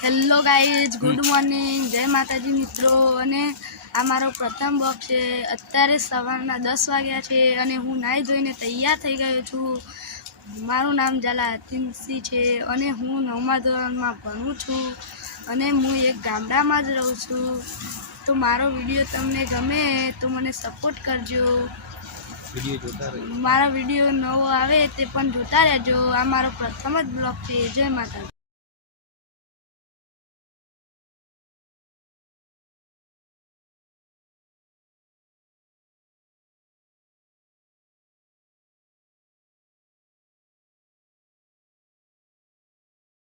Hello guys, good morning, જય માતાજી મિત્રો। અને આ મારો પ્રથમ બ્લોગ છે। અત્યારે સવારના 10 વાગ્યા છે અને હું નાહી ધોઈને તૈયાર થઈ ગયો છું। મારું નામ ઝાલા હતીમસિંહ છે અને હું 9મા ધોરણમાં ભણું છું અને હું એક ગામડામાં જ રહું છું। તો મારો વિડીયો તમને ગમે તો મને સપોર્ટ કરજો। મારો વિડીયો નવો આવે તે પણ જોતા રહેજો। આ મારો પ્રથમ જ બ્લોગ છે। જય માતાજી।